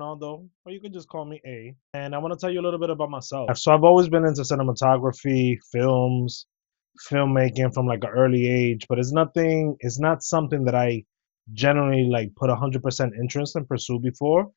Ronaldo, or you can just call me A. And I want to tell you a little bit about myself. So I've always been into cinematography, films, filmmaking from like an early age, but it's not something that I generally like put 100% interest and pursue before.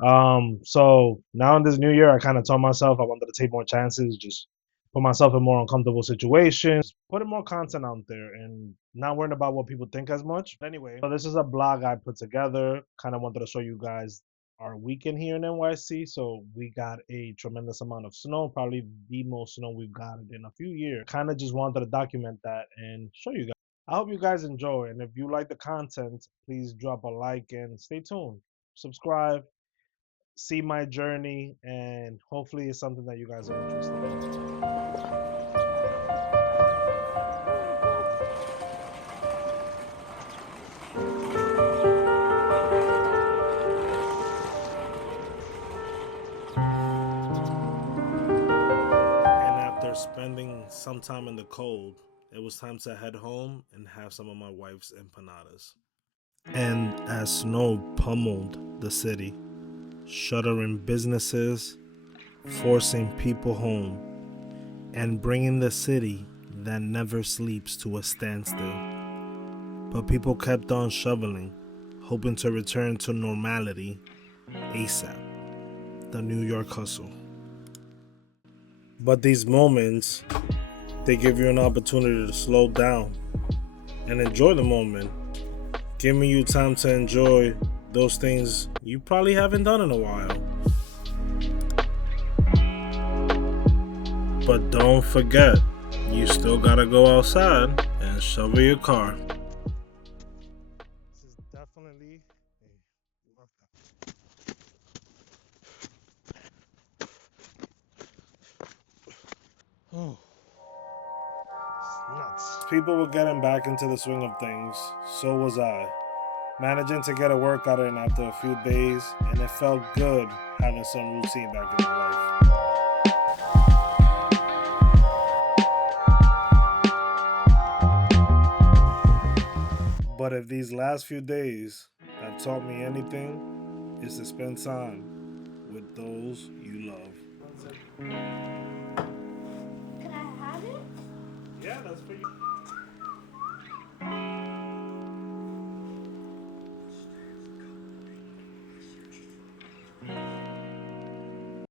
So now in this new year, I kind of told myself I wanted to take more chances, just put myself in more uncomfortable situations, putting more content out there, and not worrying about what people think as much. But anyway, so this is a blog I put together. Kind of wanted to show you guys our weekend here in NYC. So we got a tremendous amount of snow, probably the most snow we've gotten in a few years. Kind of just wanted to document that and show you guys. I hope you guys enjoy, and if you like the content, please drop a like and stay tuned. Subscribe, see my journey, and hopefully it's something that you guys are interested in. And after spending some time in the cold, it was time to head home and have some of my wife's empanadas. And as snow pummeled the city, shuttering businesses, forcing people home, and bringing the city that never sleeps to a standstill. But people kept on shoveling, hoping to return to normality ASAP, the New York hustle. But these moments, they give you an opportunity to slow down and enjoy the moment, giving you time to enjoy those things you probably haven't done in a while. But don't forget, you still gotta go outside and shovel your car. This is definitely a workout. Oh, it's nuts. People were getting back into the swing of things, so was I. Managing to get a workout in after a few days, and it felt good having some routine back in my life. But if these last few days have taught me anything, it's to spend time with those you love. Can I have it? Yeah, that's for you.